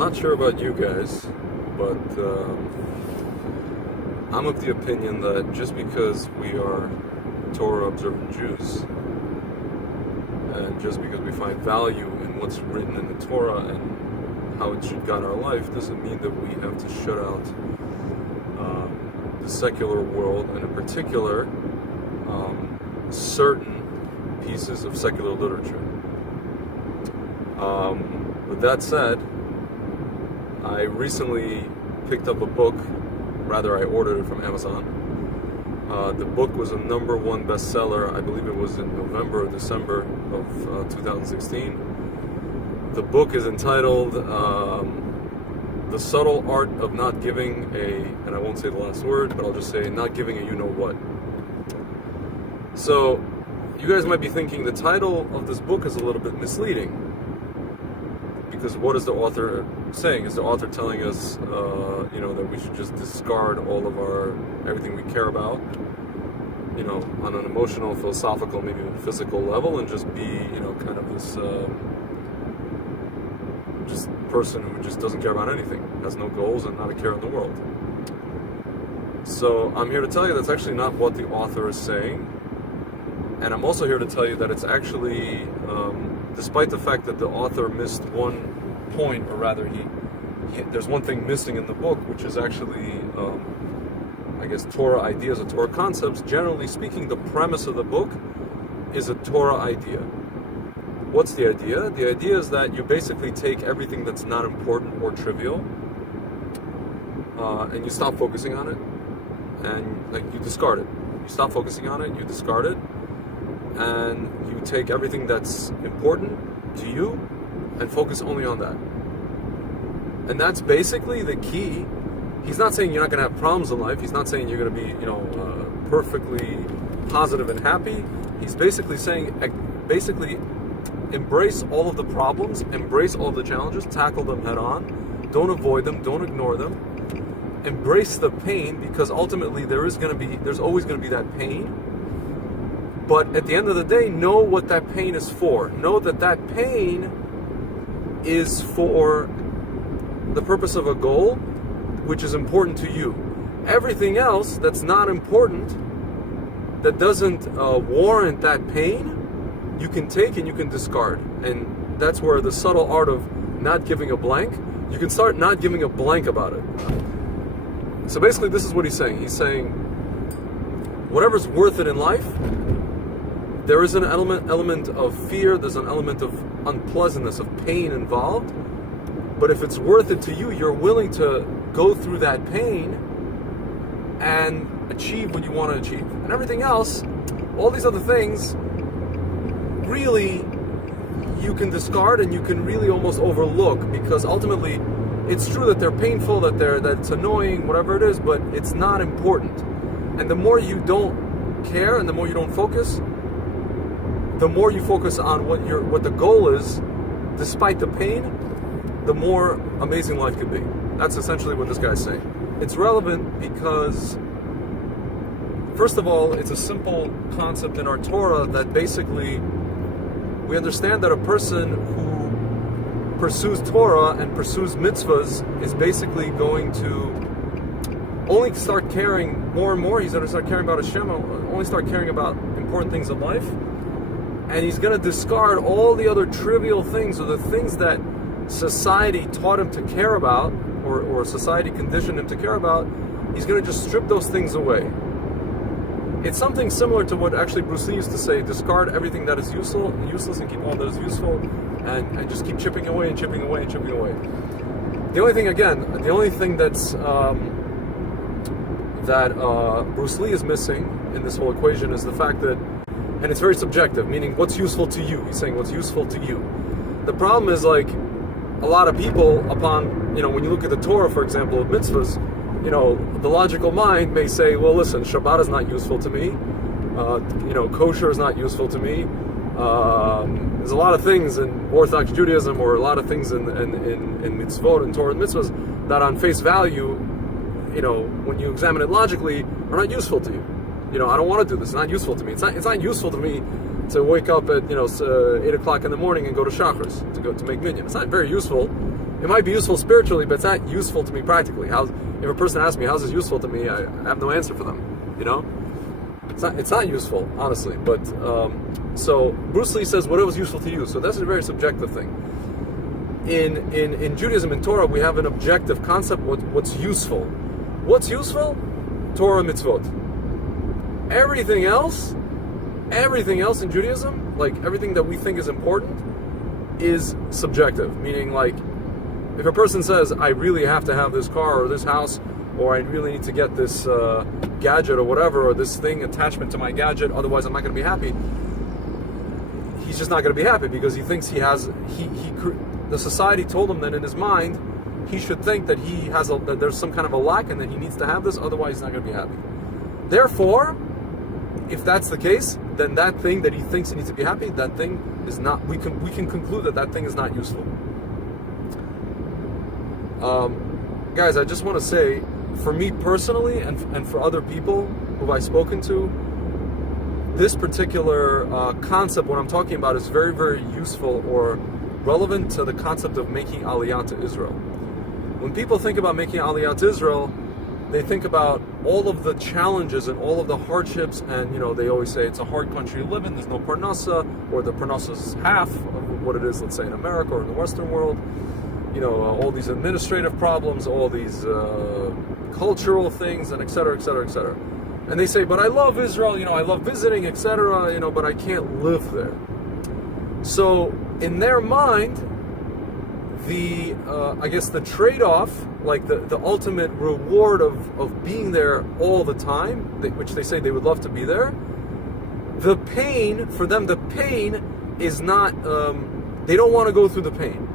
not sure about you guys, but I'm of the opinion that just because we are Torah observant Jews, and just because we find value in what's written in the Torah and how it should guide our life, doesn't mean that we have to shut out the secular world, and in particular certain pieces of secular literature. With that said, I recently picked up a book, rather I ordered it from Amazon. The book was a #1 bestseller, I believe it was in November or December of 2016. The book is entitled The Subtle Art of Not Giving and I won't say the last word, but I'll just say not giving a you-know-what. So, you guys might be thinking the title of this book is a little bit misleading. Because what is the author saying? Is the author telling us, that we should just discard all of everything we care about, on an emotional, philosophical, maybe even physical level, and just be, kind of this, just person who just doesn't care about anything, has no goals and not a care in the world. So I'm here to tell you that's actually not what the author is saying, and I'm also here to tell you that it's actually, despite the fact that the author missed one point, or rather there's one thing missing in the book, which is actually, Torah ideas or Torah concepts. Generally speaking, the premise of the book is a Torah idea. What's the idea? The idea is that you basically take everything that's not important or trivial, and you stop focusing on it, and you discard it. You stop focusing on it, you discard it, and you take everything that's important to you and focus only on that. And that's basically the key. He's not saying you're not going to have problems in life. He's not saying you're going to be, perfectly positive and happy. He's basically saying, embrace all of the problems, embrace all the challenges, tackle them head on. Don't avoid them, don't ignore them. Embrace the pain, because ultimately there's always going to be that pain. But at the end of the day, know what that pain is for. Know that that pain is for the purpose of a goal, which is important to you. Everything else that's not important, that doesn't warrant that pain, you can take and you can discard. And that's where the subtle art of not giving a blank, you can start not giving a blank about it. So basically this is what he's saying. He's saying, whatever's worth it in life, there is an element of fear, there's an element of unpleasantness, of pain involved. But if it's worth it to you, you're willing to go through that pain and achieve what you want to achieve. And everything else, all these other things, really you can discard and you can really almost overlook, because ultimately it's true that they're painful, that it's annoying, whatever it is, but it's not important. And the more you don't care and the more you don't focus, the more you focus on what the goal is, despite the pain, the more amazing life can be. That's essentially what this guy's saying. It's relevant because, first of all, it's a simple concept in our Torah that basically we understand that a person who pursues Torah and pursues mitzvahs is basically going to only start caring more and more. He's going to start caring about Hashem, only start caring about important things in life. And he's going to discard all the other trivial things, or the things that society taught him to care about, or society conditioned him to care about. He's going to just strip those things away. It's something similar to what actually Bruce Lee used to say: discard everything that is useless and keep all that is useful, and just keep chipping away and chipping away and chipping away. The only thing that's that Bruce Lee is missing in this whole equation is the fact that, and it's very subjective, meaning what's useful to you. He's saying what's useful to you. The problem is, a lot of people, when you look at the Torah, for example, of mitzvahs, the logical mind may say, well, listen, Shabbat is not useful to me. Kosher is not useful to me. There's a lot of things in Orthodox Judaism, or a lot of things in mitzvot and Torah and mitzvahs that on face value, when you examine it logically, are not useful to you. I don't want to do this. It's not useful to me. It's not useful to me to wake up at 8 o'clock in the morning and go to chakras to make minyan. It's not very useful. It might be useful spiritually, but it's not useful to me practically. If a person asks me how's this useful to me, I have no answer for them. It's not useful, honestly. But so Bruce Lee says whatever is useful to you. So that's a very subjective thing. In Judaism and Torah, we have an objective concept. What's useful? What's useful? Torah mitzvot. Everything else in Judaism, like everything that we think is important, is subjective. Meaning, like, if a person says, I really have to have this car or this house, or I really need to get this gadget or whatever, or this thing, attachment to my gadget, otherwise I'm not going to be happy, he's just not going to be happy because he thinks the society told him that in his mind, he should think that that there's some kind of a lack and that he needs to have this, otherwise he's not going to be happy. Therefore, if that's the case, then that thing that he thinks he needs to be happy, that thing is not, we can conclude that thing is not useful. Guys, I just want to say, for me personally and for other people who I've spoken to, this particular concept, what I'm talking about, is very, very useful or relevant to the concept of making Aliyah to Israel. When people think about making Aliyah to Israel, they think about all of the challenges and all of the hardships, and they always say it's a hard country to live in, there's no parnasa, or the parnasa is half of what it is, let's say, in America or in the Western world. All these administrative problems, all these cultural things, and et cetera, et cetera, et cetera. And they say, but I love Israel, I love visiting, et cetera, but I can't live there. So in their mind, the trade-off, like the ultimate reward of being there all the time, which they say they would love to be there, the pain is not, they don't want to go through the pain.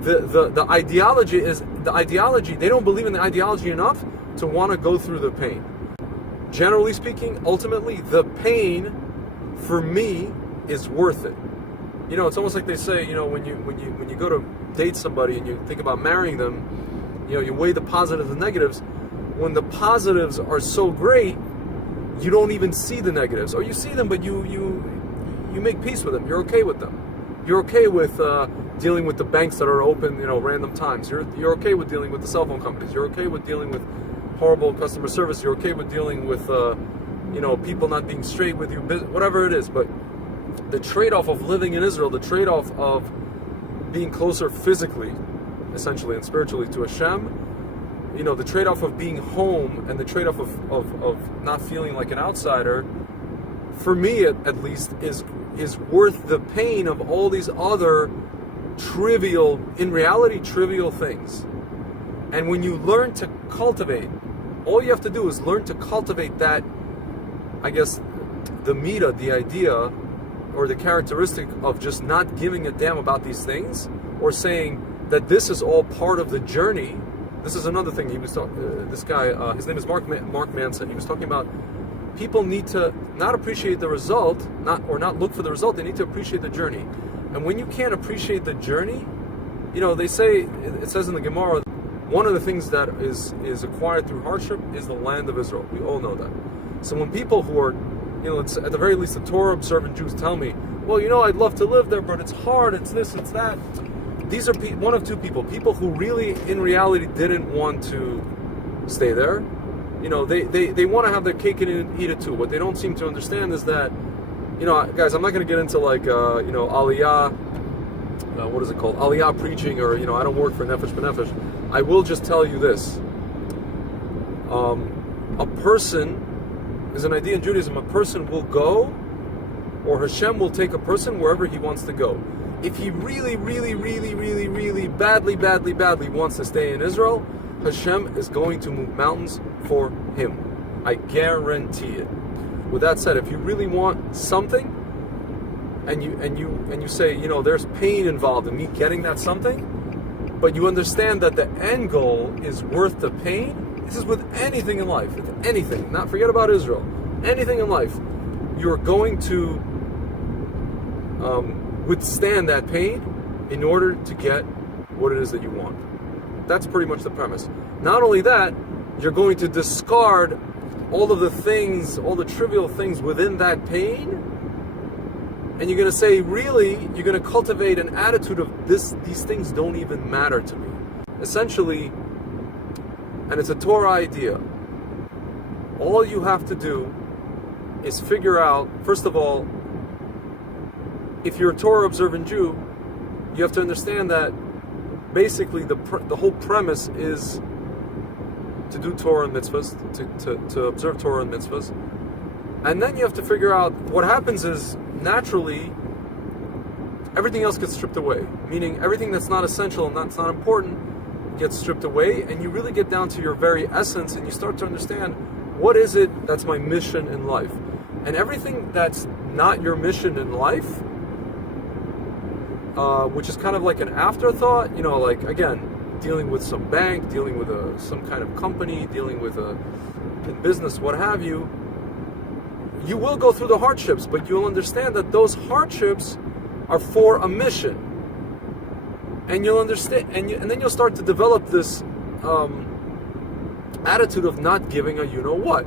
The ideology, they don't believe in the ideology enough to want to go through the pain. Generally speaking, ultimately, the pain, for me, is worth it. It's almost like they say, when you go to date somebody and you think about marrying them, you weigh the positives and negatives. When the positives are so great, you don't even see the negatives, or you see them, but you make peace with them. You're okay with them. You're okay with dealing with the banks that are open, random times. You're okay with dealing with the cell phone companies. You're okay with dealing with horrible customer service. You're okay with dealing with, people not being straight with you, whatever it is. But the trade-off of living in Israel, the trade-off of being closer physically, essentially, and spiritually to Hashem, the trade-off of being home and the trade-off of not feeling like an outsider, for me at least, is worth the pain of all these other trivial things. And when you learn to cultivate, all you have to do is learn to cultivate that, I guess, the midah, the idea, or the characteristic of just not giving a damn about these things, or saying that this is all part of the journey. This is another thing he was talking. This guy, his name is Mark Manson. He was talking about people need to not appreciate the result, not look for the result. They need to appreciate the journey. And when you can't appreciate the journey, they say, it says in the Gemara, one of the things that is acquired through hardship is the land of Israel. We all know that. So when people who are, it's, at the very least, the Torah observant Jews tell me, well, I'd love to live there, but it's hard, it's this, it's that. These are one of two people who really, in reality, didn't want to stay there. They want to have their cake and eat it too. What they don't seem to understand is that, guys, I'm not going to get into like, Aliyah, what is it called? Aliyah preaching, or, I don't work for Nefesh B'Nefesh. I will just tell you this. A person, is an idea in Judaism, a person will go, or Hashem will take a person wherever he wants to go. If he really, really, really, really, really badly wants to stay in Israel, Hashem is going to move mountains for him. I guarantee it. With that said, if you really want something, and you say, there's pain involved in me getting that something, but you understand that the end goal is worth the pain. This is with anything in life. With anything, not forget about Israel. Anything in life, you're going to withstand that pain in order to get what it is that you want. That's pretty much the premise. Not only that, you're going to discard all of the things, all the trivial things within that pain And you're going to say, really, you're going to cultivate an attitude of these things don't even matter to me. Essentially, and it's a Torah idea, all you have to do is figure out, first of all, if you're a Torah observant Jew, you have to understand that basically the whole premise is to do Torah and mitzvahs, to observe Torah and mitzvahs. And then you have to figure out what happens is naturally everything else gets stripped away, meaning everything that's not essential and that's not important gets stripped away, and you really get down to your very essence and you start to understand what is it that's my mission in life. And everything that's not your mission in life, which is kind of like an afterthought, like again, dealing with some bank, dealing with some kind of company, dealing with in business, what have you, you will go through the hardships, but you'll understand that those hardships are for a mission. And you'll understand, and then you'll start to develop this attitude of not giving a you-know-what.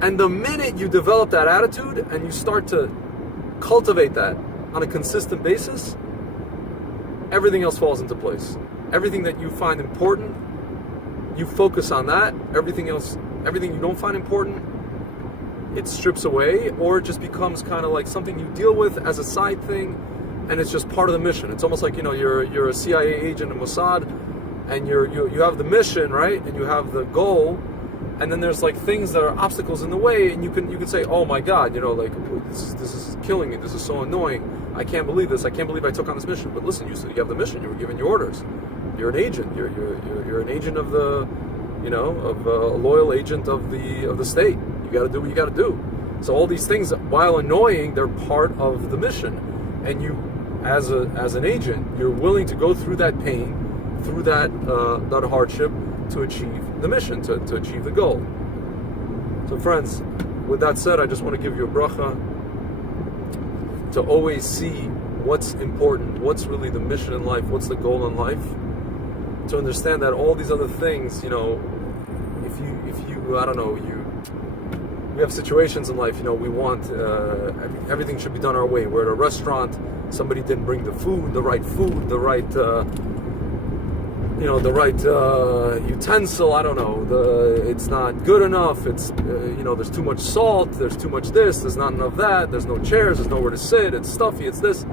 And the minute you develop that attitude and you start to cultivate that on a consistent basis, everything else falls into place. Everything that you find important, you focus on that. Everything you don't find important, it strips away, or it just becomes kind of like something you deal with as a side thing, and it's just part of the mission. It's almost like, you're a CIA agent in Mossad, and you have the mission, right? And you have the goal, and then there's like things that are obstacles in the way, and you can say, oh my God, like this is killing me. This is so annoying. I can't believe this. I can't believe I took on this mission. But listen, you have the mission. You were given your orders. You're an agent. You're an agent of the, of a loyal agent of the state. You got to do what you got to do. So all these things, while annoying, they're part of the mission. And you, as an agent, you're willing to go through that pain, through that hardship, to achieve the mission, to achieve the goal. So friends, with that said, I just want to give you a bracha to always see what's important, what's really the mission in life, what's the goal in life, to understand that all these other things, if you I don't know, we have situations in life, we want everything should be done our way. We're at a restaurant, somebody didn't bring the right utensil, I don't know, it's not good enough, it's there's too much salt, there's too much this, there's not enough that, there's no chairs, there's nowhere to sit, it's stuffy, it's this.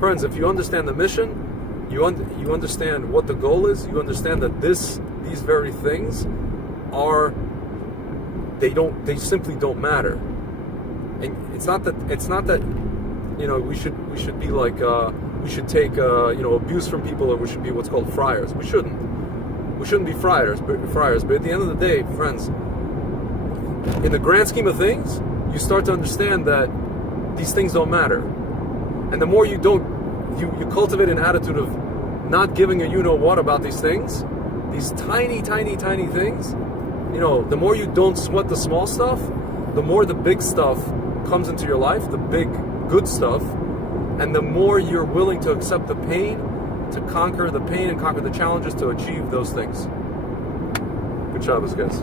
Friends, if you understand the mission, you understand what the goal is, you understand that these very things they simply don't matter. And it's not that we should be like we should take abuse from people, or we should be what's called friars. We shouldn't be friars, but at the end of the day, friends, in the grand scheme of things, you start to understand that these things don't matter. And the more you cultivate an attitude of not giving a you-know-what about these things, these tiny, tiny, tiny things, the more you don't sweat the small stuff, the more the big stuff comes into your life, the big good stuff, and the more you're willing to accept the pain, to conquer the pain and conquer the challenges to achieve those things. Good Shabbos, guys.